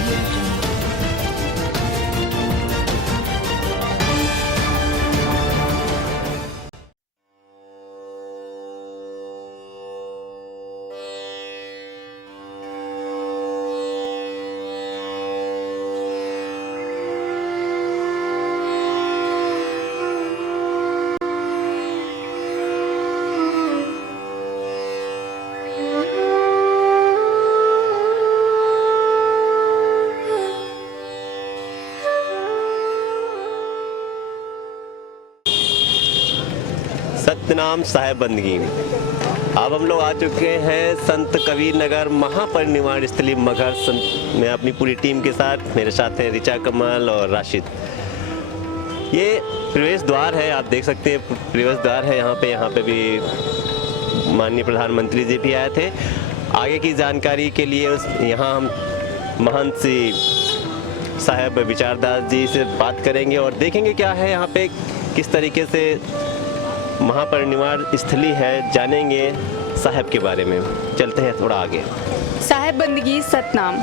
audio jungle. Satnam साहेब बंदगी। अब हम लोग आ चुके हैं संत कबीर नगर महापरिनिर्वाण स्थली मगहर में अपनी पूरी टीम के साथ। मेरे साथ हैं रिचा, कमल और राशिद। ये प्रवेश द्वार है, आप देख सकते हैं प्रवेश द्वार है। यहाँ पे भी माननीय प्रधानमंत्री जी भी आए थे। आगे की जानकारी के लिए यहाँ हम महंत श्री साहेब विचारदास जी से बात करेंगे और देखेंगे क्या है यहाँ पे, किस तरीके से महापरिनिर्वाण स्थली है, जानेंगे साहब के बारे में। चलते हैं थोड़ा आगे। साहेब बंदगी सतनाम।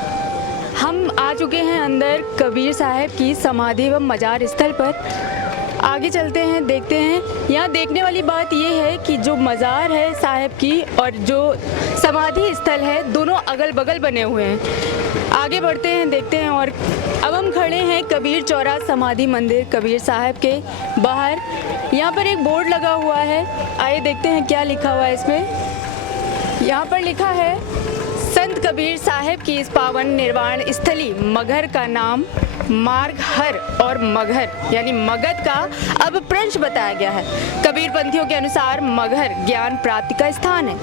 हम आ चुके हैं अंदर कबीर साहब की समाधि एवं मजार स्थल पर। आगे चलते हैं, देखते हैं। यहाँ देखने वाली बात यह है कि जो मज़ार है साहब की और जो समाधि स्थल है, दोनों अगल बगल बने हुए हैं। आगे बढ़ते हैं, देखते हैं। और अब हम खड़े हैं कबीर चौरा समाधि मंदिर कबीर साहब के बाहर। यहाँ पर एक बोर्ड लगा हुआ है, आइए देखते हैं क्या लिखा हुआ है इसमें। यहाँ पर लिखा है, संत कबीर साहब की इस पावन निर्वाण स्थली मगहर का नाम मार्गहर और मगहर यानी मगध का अपभ्रंश बताया गया है। कबीर पंथियों के अनुसार मगहर ज्ञान प्राप्ति का स्थान है।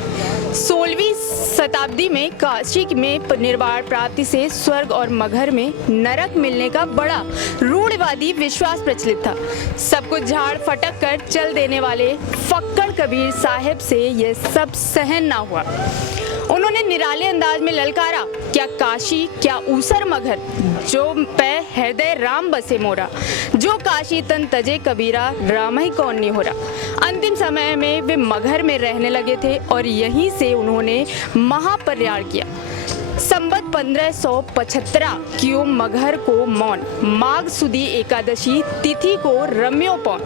16वीं शताब्दी में काशी में निर्वाण प्राप्ति से स्वर्ग और मगहर में नरक मिलने का बड़ा रूढ़िवादी विश्वास प्रचलित था। सब कुछ झाड़ फटक कर चल देने वाले फक्कड़ कबीर साहब से यह सब सहन ना हुआ। उन्होंने निराले अंदाज में ललकारा, क्या काशी क्या ऊसर मगहर, जो पै हृदय राम बसे मोरा, जो काशी तन तजे कबीरा, राम ही कौन नहीं हो रहा। अंतिम समय में वे मगहर में रहने लगे थे और यहीं से उन्होंने महापर्याण किया। संबत 1575 क्यों मगहर को मौन, माघ सुदी एकादशी तिथि को रम्यो पौन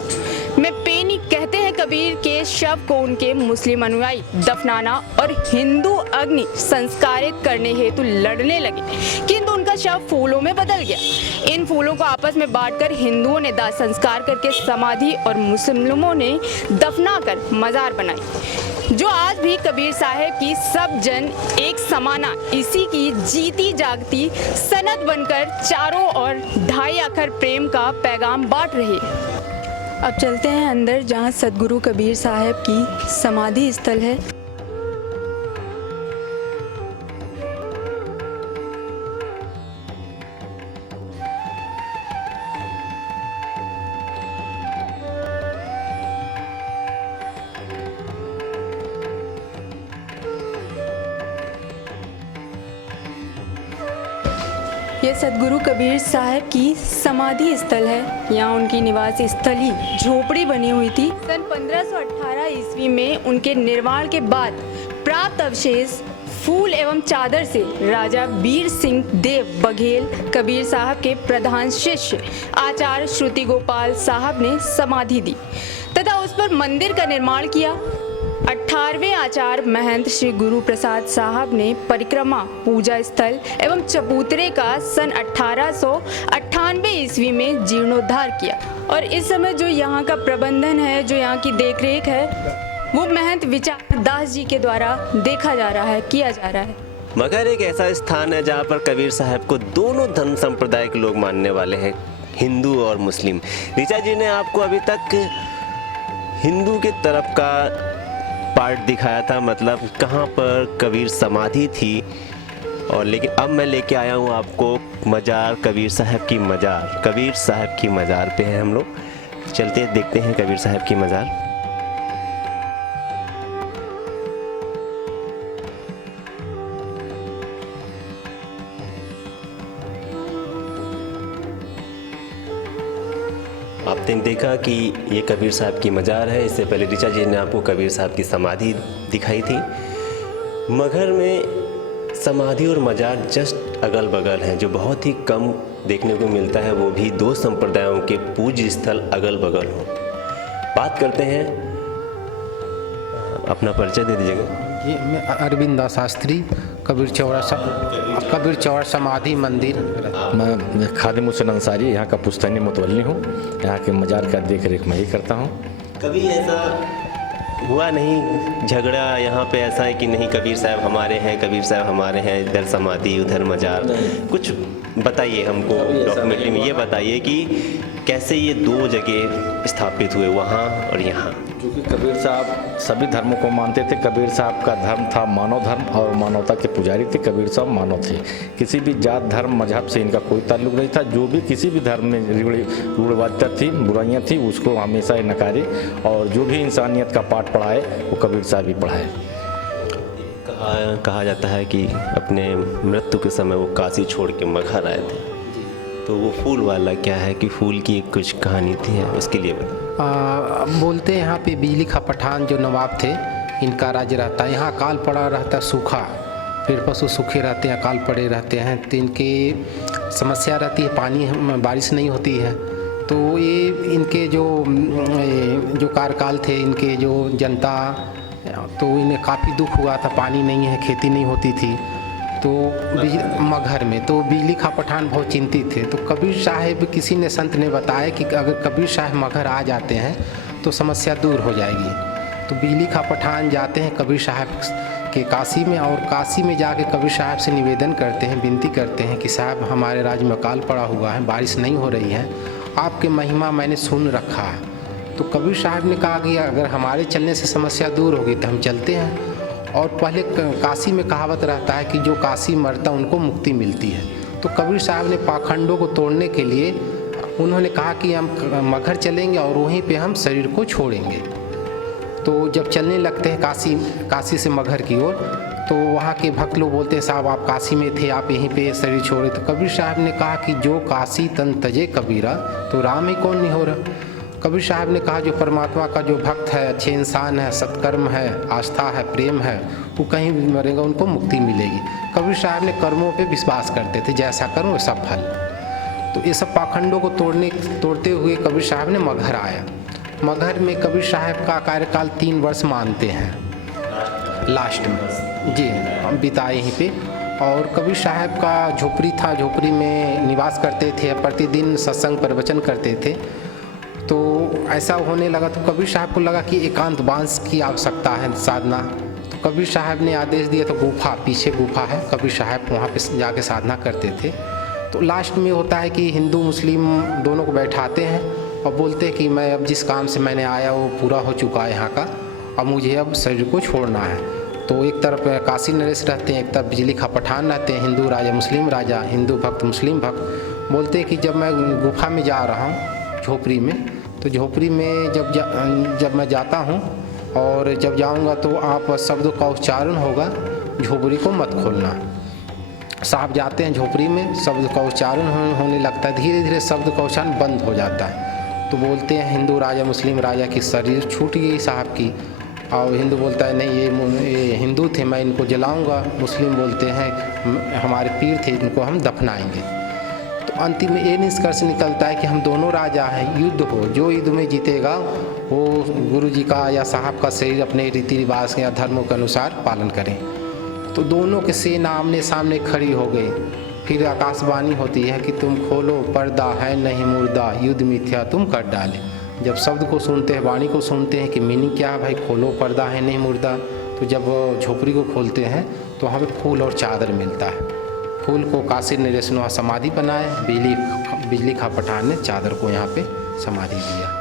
में पेनी कहते हैं कबीर के शव को उनके मुस्लिम अनुयायी दफनाना और हिंदू अग्नि संस्कारित करने हेतु लड़ने लगे, किंतु उनका शव फूलों में बदल गया। इन फूलों को आपस में बांटकर हिंदुओं ने दाह संस्कार करके समाधि और मुस्लिमों ने दफनाकर मजार बनाई। जो आज भी कबीर साहब की सब जन एक समाना इसी की जीती जागती सनद बनकर चारों ओर ढाई आखर प्रेम का पैगाम बांट रही है। अब चलते हैं अंदर, जहां सदगुरु कबीर साहब की समाधि स्थल है। यह सदगुरु कबीर साहब की समाधि स्थल है। यहाँ उनकी निवास स्थली झोपड़ी बनी हुई थी। सन 1518 ईस्वी में उनके निर्माण के बाद प्राप्त अवशेष फूल एवं चादर से राजा वीर सिंह देव बघेल कबीर साहब के प्रधान शिष्य आचार्य श्रुति गोपाल साहब ने समाधि दी तथा उस पर मंदिर का निर्माण किया। 18वें आचार्य महंत श्री गुरु प्रसाद साहब ने परिक्रमा पूजा स्थल एवं चबूतरे का सन 1898 ईस्वी में जीर्णोद्धार किया। और इस समय जो यहाँ का प्रबंधन है, जो यहाँ की देखरेख है, वो महंत विचारदास जी के द्वारा देखा जा रहा है, किया जा रहा है। मगहर एक ऐसा स्थान है जहाँ पर कबीर साहब को दोनों धर्म संप्रदाय के लोग मानने वाले हैं, हिंदू और मुस्लिम। ऋचा जी ने आपको अभी तक हिंदू के तरफ का पार्ट दिखाया था, मतलब कहाँ पर कबीर समाधि थी, और लेकिन अब मैं लेके आया हूँ आपको मजार, कबीर साहब की मजार। कबीर साहब की मजार पे हैं हम लोग। चलते देखते हैं कबीर साहब की मजार। आपने देखा कि ये कबीर साहब की मजार है। इससे पहले ऋचा जी ने आपको कबीर साहब की समाधि दिखाई थी। मगहर में समाधि और मजार जस्ट अगल बगल हैं, जो बहुत ही कम देखने को मिलता है, वो भी दो संप्रदायों के पूज्य स्थल अगल बगल हों। बात करते हैं, अपना परिचय दे दीजिएगा। ये मैं अरविंदा शास्त्री, कबीर चौड़ समाधि मंदिर। मैं खादिम हुसैन अंसारी यहाँ का पुश्तैनी मुतवल्ली हूँ। यहाँ के मजार का देख रेख मैं ही करता हूँ। कभी ऐसा हुआ नहीं झगड़ा यहाँ पे ऐसा है कि नहीं कबीर साहब हमारे हैं, कबीर साहब हमारे हैं, इधर समाधि उधर मजार? कुछ बताइए हमको डॉक्यूमेंट्री में, ये बताइए कि कैसे ये दो जगह स्थापित हुए, वहाँ और यहाँ। क्योंकि कबीर साहब सभी धर्मों को मानते थे। कबीर साहब का धर्म था मानव धर्म और मानवता के पुजारी थे। कबीर साहब मानव थे, किसी भी जात धर्म मजहब से इनका कोई ताल्लुक नहीं था। जो भी किसी भी धर्म में रूढ़वादिता थी, बुराइयां थी, उसको हमेशा नकारे और जो भी इंसानियत का पाठ पढ़ाए वो कबीर साहब ही पढ़ाए। कहा जाता है कि अपने मृत्यु के समय वो काशी छोड़ के मगहर आए थे, तो वो फूल वाला क्या है कि फूल की एक कुछ कहानी थी, है उसके लिए बोलते हैं यहाँ पे बिजली खा पठान जो नवाब थे, इनका राज रहता है। यहाँ अकाल पड़ा रहता है, सूखा, पेड़ पशु सूखे रहते हैं, अकाल पड़े रहते हैं, तो इनके समस्या रहती है, पानी बारिश नहीं होती है। तो ये इनके जो कार्यकाल थे, इनके जो जनता, तो इन्हें काफ़ी दुख हुआ था, पानी नहीं है, खेती नहीं होती थी, तो मगहर में तो बिजली खा पठान बहुत चिंतित थे। तो कबीर साहब, किसी ने संत ने बताया कि अगर कबीर साहब मगहर आ जाते हैं तो समस्या दूर हो जाएगी। तो बिजली खा पठान जाते हैं कबीर साहब के काशी में, और काशी में जाके कबीर साहब से निवेदन करते हैं, विनती करते हैं कि साहब हमारे राज्य में अकाल पड़ा हुआ है, बारिश नहीं हो रही है, आपके महिमा मैंने सुन रखा है। तो कबीर साहब ने कहा कि अगर हमारे चलने से समस्या दूर होगी तो हम चलते हैं। और पहले काशी में कहावत रहता है कि जो काशी मरता उनको मुक्ति मिलती है। तो कबीर साहब ने पाखंडों को तोड़ने के लिए उन्होंने कहा कि हम मगहर चलेंगे और वहीं पे हम शरीर को छोड़ेंगे। तो जब चलने लगते हैं काशी से मगहर की ओर, तो वहाँ के भक्त लोग बोलते हैं साहब आप काशी में थे, आप यहीं पे शरीर छोड़े। तो कबीर साहब ने कहा कि जो काशी तन तजे कबीरा, तो राम ही कौन नहीं हो रहा। कबीर साहब ने कहा जो परमात्मा का जो भक्त है, अच्छे इंसान है, सत्कर्म है, आस्था है, प्रेम है, वो कहीं भी मरेगा उनको मुक्ति मिलेगी। कबीर साहब ने कर्मों पे विश्वास करते थे, जैसा कर्म वैसा फल। तो ये सब पाखंडों को तोड़ते हुए कबीर साहब ने मगहर आया। मगहर में कबीर साहब का कार्यकाल 3 वर्ष मानते हैं लास्ट में जी, हम बिताए यहीं पे। और कबीर साहब का झोपड़ी था, झोपड़ी में निवास करते थे, प्रतिदिन सत्संग प्रवचन करते थे। तो ऐसा होने लगा तो कबीर साहब को लगा कि एकांतवास की आवश्यकता है साधना। तो कबीर साहब ने आदेश दिया, तो गुफा, पीछे गुफा है, कबीर साहब वहाँ पे जाके साधना करते थे। तो लास्ट में होता है कि हिंदू मुस्लिम दोनों को बैठाते हैं और बोलते हैं कि मैं अब जिस काम से मैंने आया वो पूरा हो चुका है यहाँ का, अब मुझे अब शरीर को छोड़ना है। तो एक तरफ काशी नरेश रहते हैं, एक तरफ बिजली खा पठान रहते हैं, हिंदू राजा मुस्लिम राजा, हिंदू भक्त मुस्लिम भक्त। बोलते हैं कि जब मैं गुफा में जा रहा हूँ झोपड़ी में, तो झोपड़ी में जब मैं जाता हूँ और जब जाऊँगा तो आप शब्द का उच्चारण होगा, झोपड़ी को मत खोलना। साहब जाते हैं झोपड़ी में, शब्द का उच्चारण होने लगता है, धीरे धीरे शब्द का उच्चारण बंद हो जाता है। तो बोलते हैं हिंदू राजा मुस्लिम राजा की शरीर छूट गई साहब की। और हिंदू बोलता है नहीं ये हिंदू थे, मैं इनको जलाऊँगा। मुस्लिम बोलते हैं हमारे पीर थे, इनको हम दफनाएंगे। तो अंतिम में ये निष्कर्ष निकलता है कि हम दोनों राजा हैं, युद्ध हो, जो युद्ध में जीतेगा वो गुरु जी का या साहब का शरीर अपने रीति रिवाज या धर्मों के अनुसार पालन करें। तो दोनों के सेना आमने सामने खड़ी हो गई। फिर आकाशवाणी होती है कि तुम खोलो पर्दा, है नहीं मुर्दा, युद्ध मिथ्या तुम कर डाले। जब शब्द को सुनते हैं, वाणी को सुनते हैं कि मीनिंग क्या है भाई, खोलो पर्दा, है नहीं मुर्दा, तो जब झोपड़ी को खोलते हैं तो वहाँ पे फूल और चादर मिलता है। फूल को काशी नरेश ने समाधि बनाए, बिजली खा पठान ने चादर को यहाँ पे समाधि दिया।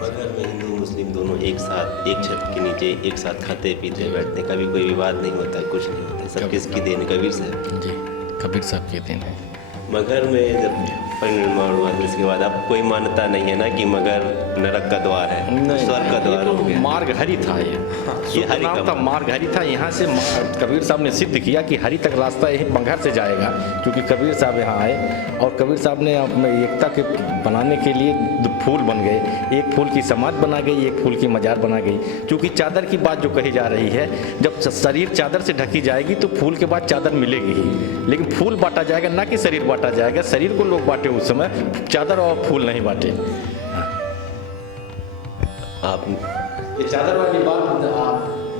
मगहर में हिंदू मुस्लिम दोनों एक साथ एक छत के नीचे एक साथ खाते पीते बैठते, कभी कोई विवाद नहीं होता, कुछ नहीं होता, सब किसकी देन? कबीर साहब जी, कबीर साहब की देन है। मगहर में जब परिनिर्माण हुआ तो इसके बाद अब कोई मान्यता नहीं है ना कि मगहर नरक का द्वार है, स्वर्ग का द्वार हो गया। मार्ग हरि था ये, ये हरी नाम का था मार्ग हरी था। यहाँ से कबीर साहब ने सिद्ध किया कि हरी तक रास्ता यही मगहर से जाएगा, क्योंकि कबीर साहब यहाँ आए और कबीर साहब ने एकता के बनाने के लिए फूल बन गए। एक फूल की समाज बना गई, एक फूल की मजार बना गई। क्योंकि चादर की बात जो कही जा रही है, जब शरीर चादर से ढकी जाएगी तो फूल के बाद चादर मिलेगी ही, लेकिन फूल बांटा जाएगा ना कि शरीर बांटा जाएगा। शरीर को लोग बांटे उस समय, चादर और फूल नहीं बांटे। आप ये चादर वाली बात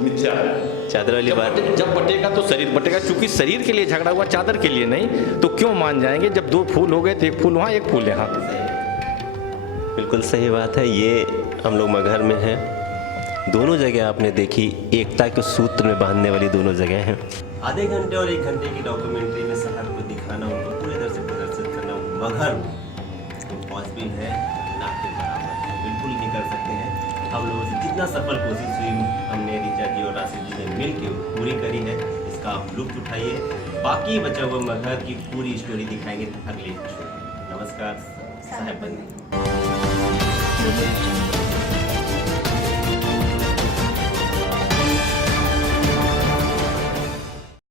मिथ्या है। चादर वाली बात जब बटेगा तो शरीर बटेगा, क्योंकि शरीर के लिए झगड़ा हुआ, चादर के लिए नहीं। तो क्यों मान जाएंगे? जब दो फूल हो गए तो एक फूल वहाँ एक फूल यहाँ। बिल्कुल सही बात है। ये हम लोग मगहर में हैं। दोनों जगह आपने देखी, एकता के सूत्र में बांधने वाली दोनों जगह हैं। आधे घंटे और 1 घंटे की डॉक्यूमेंट्री में शहर को दिखाना, उनको पूरी तरह से प्रदर्शित करना मगहर पॉसिबल है ना के बराबर बिल्कुल नहीं कर सकते हैं। हम लोगों से जितना सफल कोशिश हुई, हमने रिचा जी और राशिद जी ने मिल के पूरी करी है। इसका आप लुत्फ उठाइए। बाकी बचा हुआ मगहर की पूरी स्टोरी दिखाएंगे अगले एपिसोड। नमस्कार, साहेब बंदी।